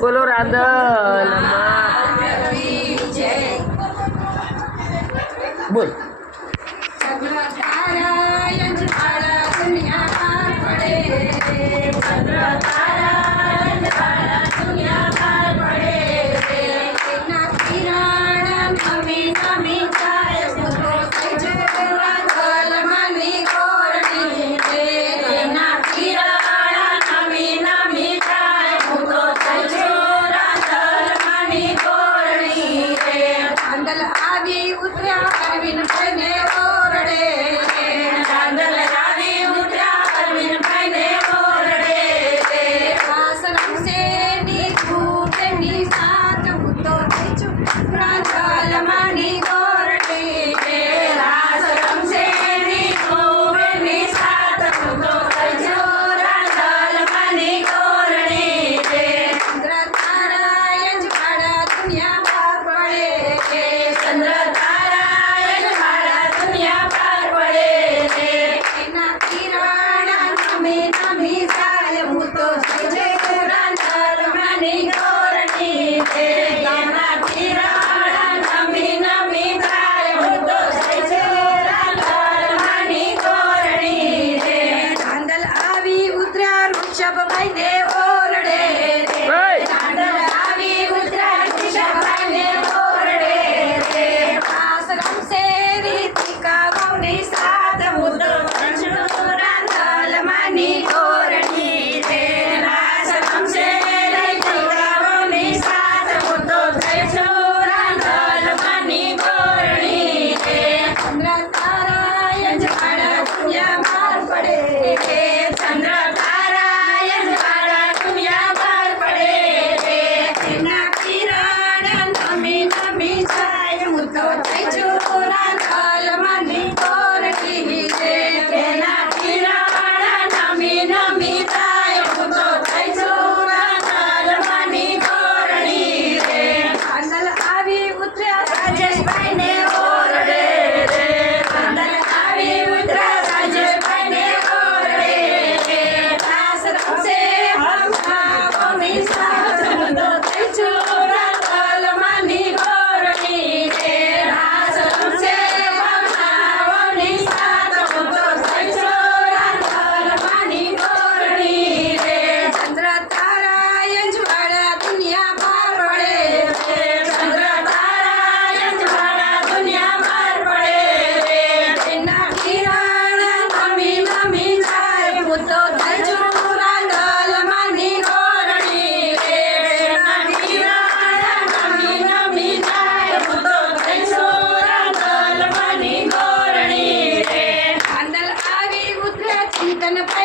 બોલો રાધલ બોલ. Tchau, papai.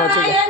વચ્ચે